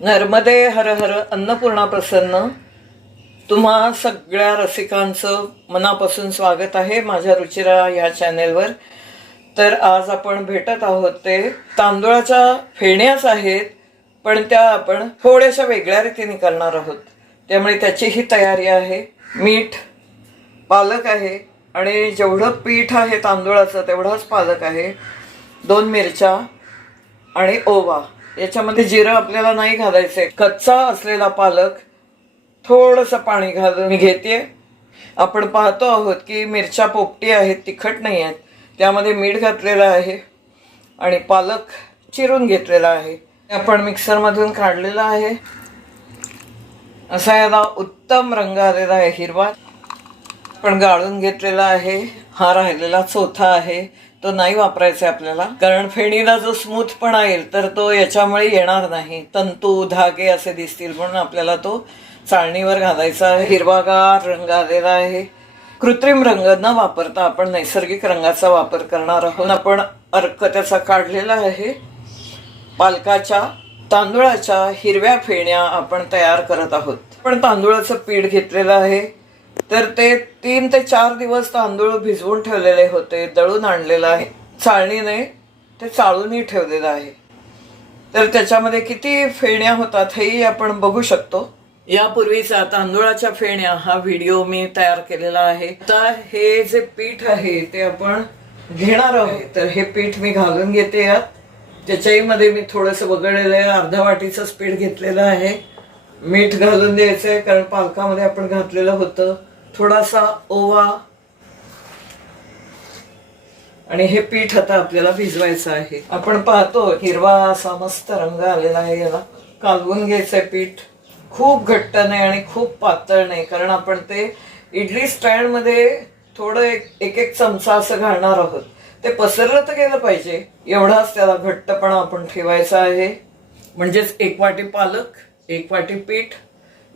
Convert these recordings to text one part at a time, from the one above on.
नर्मदे हर हर अन्नपूर्णा प्रसन्न. तुम्हा सगळ्या रसिकांचं मनापासून स्वागत आहे माझ्या रुचिरा या चॅनेलवर. तर आज आपण भेटत आहोत ते तांदूळाच्या फेण्याच आहेत पण त्या आपण थोड्याशा वेगळ्या रीतीने करणार आहोत. त्यामुळे त्याचीही तयारी आहे. मीठ पालक आहे आणि जेवढं पीठ आहे तांदूळाचं तेवढाच पालक आहे. दोन मिरच्या आणि ओवा. याच्यामध्ये जिरं आपल्याला नाही घालायचंय. कच्चा असलेला पालक थोडंसं पाणी घालून मी घेते. आपण पाहतो आहोत की मिरच्या पोपटी आहेत तिखट नाही आहेत. त्यामध्ये मीठ घातलेलं आहे आणि पालक चिरून घेतलेला आहे. आपण मिक्सरमधून काढलेला आहे. असा याला उत्तम रंग आलेला आहे हिरवा. पण गाळून घेतलेला आहे हा राहिलेला चोथा आहे तो नाही वापरायचा आहे आपल्याला. कारण फेणीला जो स्मूथपणा येईल तर तो याच्यामुळे येणार नाही. तंतू धागे असे दिसतील म्हणून आपल्याला तो चाळणीवर घालायचा आहे. हिरवागार रंग आलेला आहे. कृत्रिम रंग न वापरता आपण नैसर्गिक रंगाचा वापर करणार आहोत. आपण अर्क त्याचा काढलेला आहे. पालकाच्या तांदूळाच्या हिरव्या फेण्या आपण तयार करत आहोत. पण तांदूळाचं पीठ घेतलेलं आहे. तर ते तीन ते चार दिवस तांदूळ भिजवून ठेवलेले होते दळून आणलेलं आहे. चाळणीने ते चाळूनही ठेवलेलं आहे. तर त्याच्यामध्ये किती फेण्या होतात हेही आपण बघू शकतो. यापूर्वीचा तांदूळाच्या फेण्या हा व्हिडिओ मी तयार केलेला आहे. आता हे जे पीठ आहे ते आपण घेणार आहोत. तर हे पीठ मी घालून घेते यात. त्याच्याही मध्ये मी थोडंसं वगळलेलं आहे अर्धा वाटीचंच पीठ घेतलेलं आहे. मीठ घालून द्यायचंय कारण पालकामध्ये आपण घातलेलं होतं. थोडासा ओवा आणि हे पीठ आता आपल्याला भिजवायचं आहे. आपण पाहतो हिरवा असा मस्त रंग आलेला आहे याला. कालवून घ्यायचंय पीठ. खूप घट्ट नाही आणि खूप पातळ नाही कारण आपण ते इडली स्टँडमध्ये थोडं एक एक एक चमचा असं घालणार आहोत. ते पसरलं तर गेलं पाहिजे. एवढाच त्याला घट्टपणा आपण ठेवायचा आहे. म्हणजेच एक वाटी पालक एक वाटी पीठ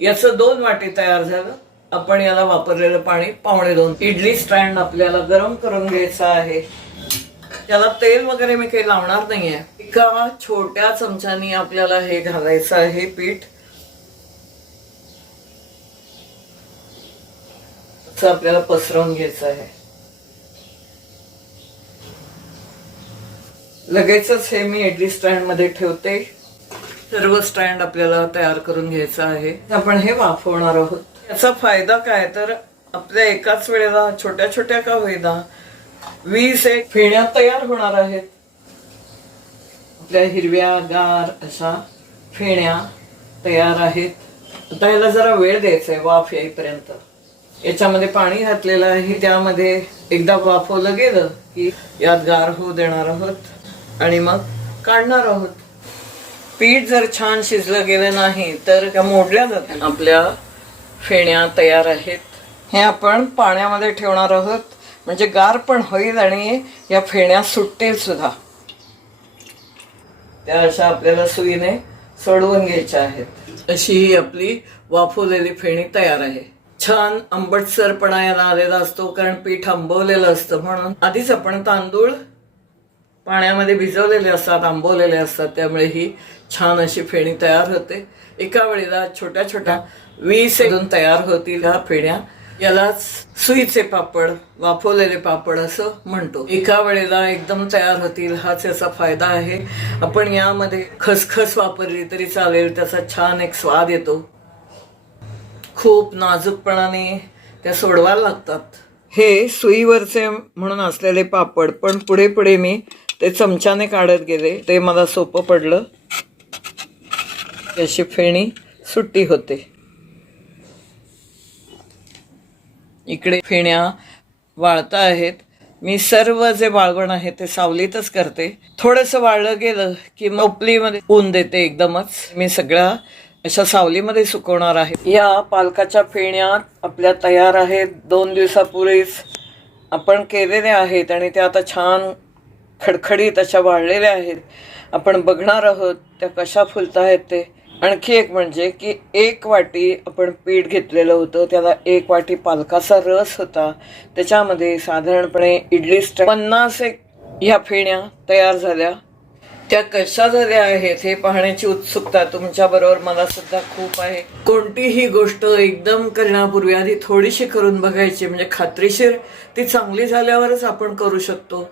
याचं दोन वाटी तयार झालं. आपण याला वापरलेलं पाणी पावणे दोन. इडली स्टँड आपल्याला गरम करून घ्यायचं आहे. त्याला तेल वगैरे मी काही लावणार नाहीये. एका छोट्या चमच्यानी आपल्याला हे घालायचं आहे पीठ. आपल्याला पसरवून घ्यायचं आहे. लगेचच हे मी इडली स्टँडमध्ये ठेवते. सर्व स्टँड आपल्याला तयार करून घ्यायचा आहे. आपण हे वाफवणार आहोत. याचा फायदा काय? तर आपल्या एकाच वेळेला छोट्या छोट्या का होईना वीस एक फेण्या तयार होणार आहेत. आपल्या हिरव्या गार अशा फेण्या तयार आहेत. आता याला जरा वेळ द्यायचा आहे वाफ येईपर्यंत. याच्यामध्ये पाणी घातलेलं आहे. त्यामध्ये एकदा वाफवलं गेलं की यात गार होऊ देणार आहोत. आणि मग काढणार आहोत. पीठ जर छान शिजलं गेलं नाही तर त्या मोडल्या जातात आपल्या फेण्या तयार आहेत. हे आपण पाण्यामध्ये ठेवणार आहोत. म्हणजे गार पण होईल आणि या फेण्या सुटतील सुद्धा. त्या अशा आपल्याला सुईने सोडवून घ्यायच्या आहेत. अशी ही आपली वाफवलेली फेणी तयार आहे. छान आंबटसरपणा याला आलेला असतो कारण पीठ आंबवलेलं असतं म्हणून. आधीच आपण तांदूळ पाण्यामध्ये भिजवलेले असतात आंबवलेले असतात त्यामुळे ही छान अशी फेणी तयार होते. एका वेळेला छोट्या छोट्या वीस एकदून तयार होतील ह्या फेण्या. यालाच सुईचे पापड वाफवलेले पापड असं म्हणतो. एका वेळेला एकदम तयार होतील हाच याचा फायदा आहे. आपण यामध्ये खसखस वापरली तरी चालेल त्याचा छान एक स्वाद येतो. खूप नाजूकपणाने त्या सोडवायला लागतात. हे सुईवरचे म्हणून असलेले पापड पण पुढे पुढे मी ते चमच्याने काढत गेले. ते मला सोपं पडलं. याची फेणी सुट्टी होते. इकडे फेण्या वाळता आहेत. मी सर्व जे वाळवण आहे ते सावलीतच करते. थोडंसं वाळलं गेलं की मोपलीमध्ये ऊन देते एकदमच. मी सगळ्या अशा सावलीमध्ये सुकवणार आहे. या पालकाच्या फेण्या आपल्या तयार आहेत. दोन दिवसापूर्वीच आपण केलेल्या आहेत आणि ते आता छान खडखडीत अशा वाळलेल्या आहेत. आपण बघणार आहोत त्या कशा फुलत आहेत ते. आणखी एक म्हणजे की एक वाटी आपण पीठ घेतलेलं होतं. त्याला एक वाटी पालकाचा रस होता. त्याच्यामध्ये साधारणपणे इडली स्ट पन्नास एक ह्या फेण्या तयार झाल्या. त्या कशा झाल्या आहेत हे पाहण्याची उत्सुकता तुमच्या बरोबर मला सुद्धा खूप आहे. कोणतीही गोष्ट एकदम करण्यापूर्वी आधी थोडीशी करून बघायची म्हणजे खात्रीशीर ती चांगली झाल्यावरच आपण करू शकतो.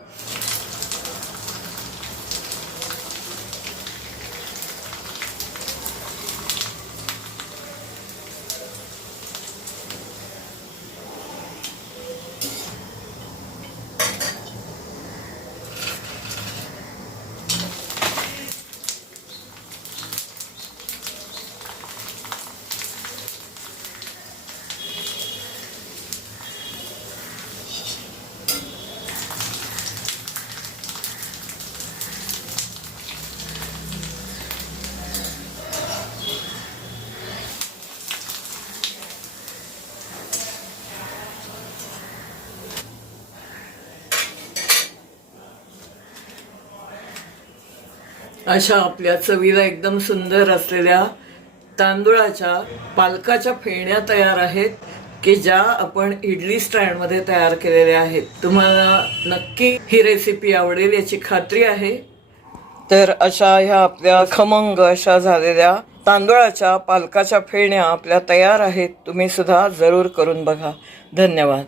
अशा आपल्या चवीला एकदम सुंदर असलेल्या तांदूळाच्या पालकाच्या फेण्या तयार आहेत की ज्या आपण इडली स्टँडमध्ये तयार केलेल्या आहेत. तुम्हाला नक्की ही रेसिपी आवडेल याची खात्री आहे. तर अशा ह्या आपल्या खमंग अशा झालेल्या तांदूळाच्या पालकाच्या फेण्या आपल्या तयार आहेत. तुम्ही सुद्धा जरूर करून बघा. धन्यवाद.